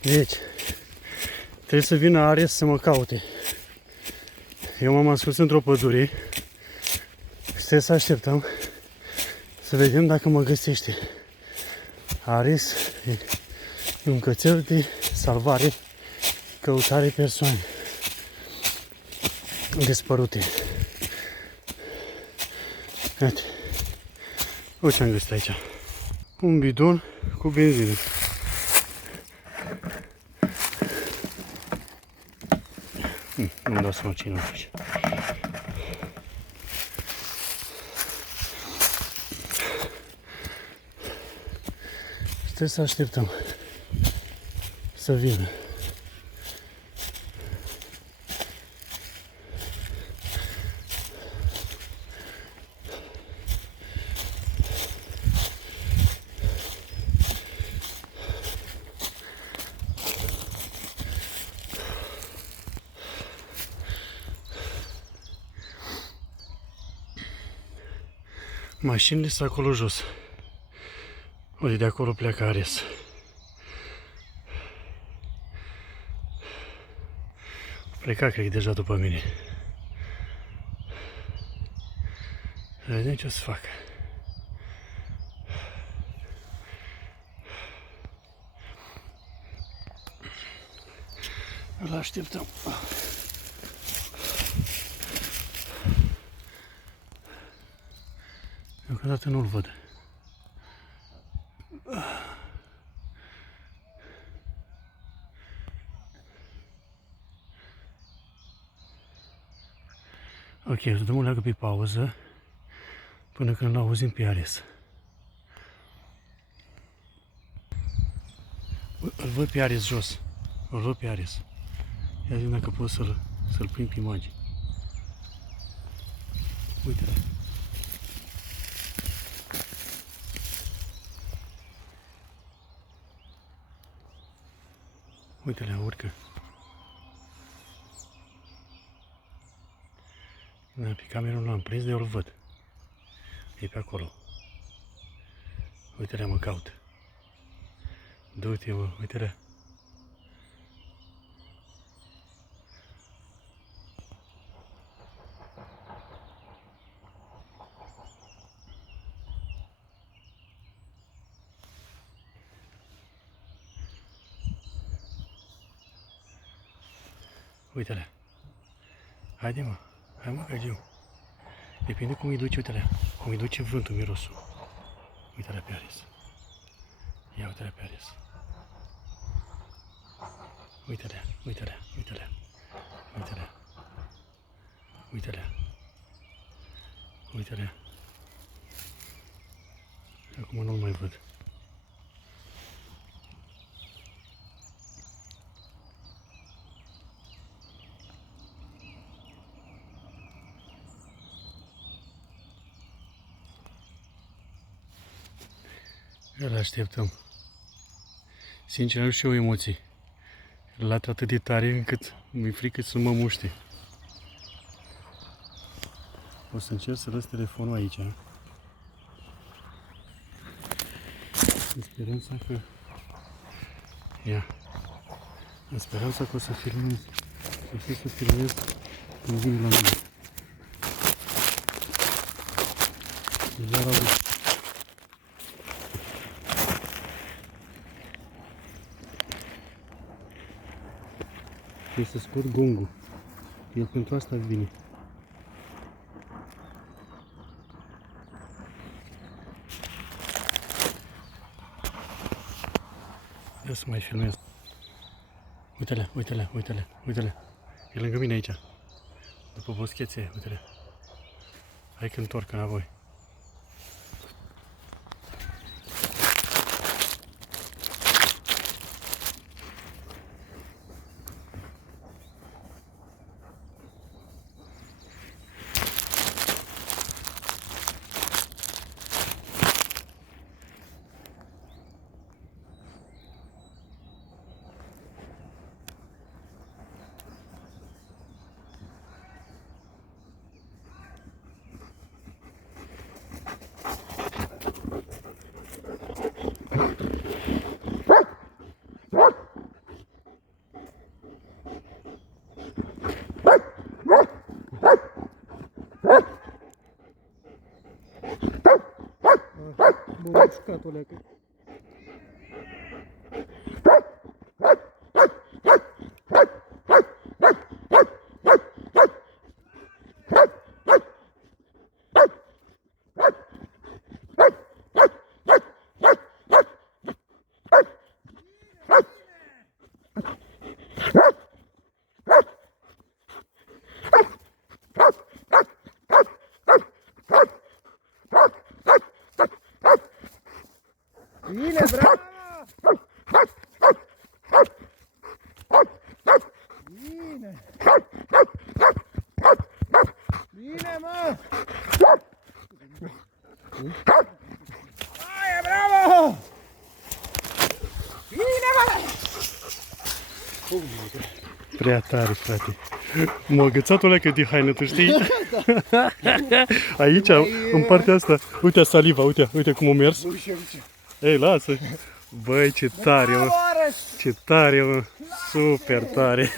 Deci, trebuie să vină Ares să mă caute. Eu m-am ascuns într-o pădure și trebuie să așteptăm să vedem dacă mă găsește. Ares e un cățel de salvare, căutare persoane dispărute. Uite, uite ce am găsit aici. Un bidon cu benzină. Nu-mi dau seama cine o face. Trebuie să așteptăm să vină. Mașinile sunt acolo jos. Uite, de acolo pleacă Ares. Pleca, cred că deja după mine. Vedem ce o să facă. Îl așteptăm. Deocamdată nu-l văd. Ok, să dăm o leagă pe pauză până când îl auzim pe Ares. Îl văd pe Ares jos. Îl văd pe Ares. Ia zi dacă pot să-l prind pe imagine. Uite-le. Uite-le, urcă. Da, pe cameră nu l-am prins, de eu îl văd. E pe acolo. Uite-le, mă caut. Du-te, mă, uite-le. Uite-le. Haide, mă. Hai, mă, Gagiu. Depinde cum îi duce, uite-le. Cum îi duce vântul, mirosul. Uite-le pe Ares. Ia uite-le pe Ares. Uite-le, uite-le, uite-le. Uite-le. Uite-le. Uite-le. Acum nu-l mai văd. Îl așteptăm. Sincer, nu știu emoții. Îl latră atât de tare încât mi-e frică să mă muște. O să încerc să las telefonul aici. În speranța că... Ia. În speranța că o să filmez. O să filmez când vine la mine. Deja l-au dus. Trebuie să scot gongul. El pentru asta vine. Eu să mai filmez. Uite-le, uite-le, uite-le, uite-le. E lângă mine aici. După boschețe, uite-le. Hai că întorc înapoi. uscatule. Bine, bravo! Bine! Bine, mă! Aia, bravo! Bine, mă! Prea tare, frate. M-a agățat o leacă de haină, tu știi? Aici, în partea asta. Uite saliva, uite cum a mers. Ei, lasă. Băi, ce tare, mă. Ce tare, mă. Super tare.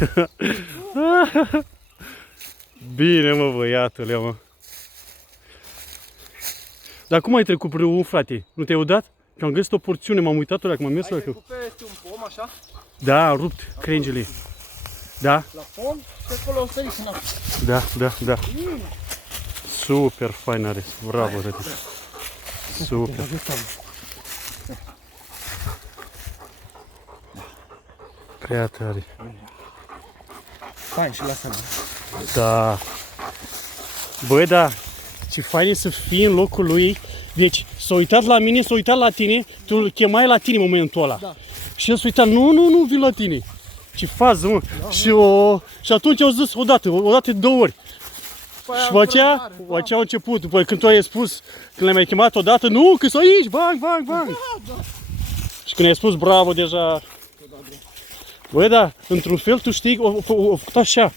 Bine, mă, băiatule, mă. Dar cum ai trecut pe râul, frate? Nu te-ai udat? Că am găsit o porțiune, m-am uitat ăla, că m-am mers la că... Ai trecut peste un pom, așa? Da, am rupt crengile. Da? La pom și acolo o sări și n-am. Da. Super fain are. Bravo, tati. Super. Prea tare. Fain și lasă-mă. Da. Băi, da. Ce fain e să fii în locul lui. Deci, s-a uitat la mine, s-a uitat la tine, tu îl chemai la tine în momentul ăla. Da. Și el s-a uitat, nu vin la tine. Ce fază, mă. Da, Și atunci au zis odată de 2 ori. Și după aceea au început, după când tu ai spus, când l-ai mai chemat odată, nu, că sunt aici, bang. Da. Și când ai spus bravo deja. Băi, da, într-un fel, tu știi, au făcut așa.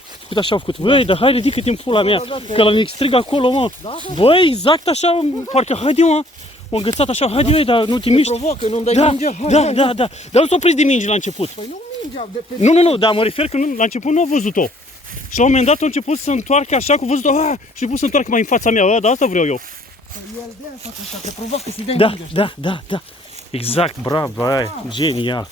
Băi, dar hai, ridică-te în pula mea, că l-am strig acolo, mă. Băi, exact așa, parcă, haide, mă. M-a îngățat așa, haide, băi, dar nu te miști. Te provocă, nu-mi dai mingea. Da. Dar nu s-a prins de minge la început. Păi nu mingea, de pe... Nu, dar mă refer că la început nu a văzut-o. Și la un moment dat a început să întoarcă așa, cu văzut-o, și a început să întoarcă mai în fața mea, dar asta vreau eu. Păi el de-aia fac așa, te provocă să-i dai mingea. Da. Exact, bravo, băi, genial.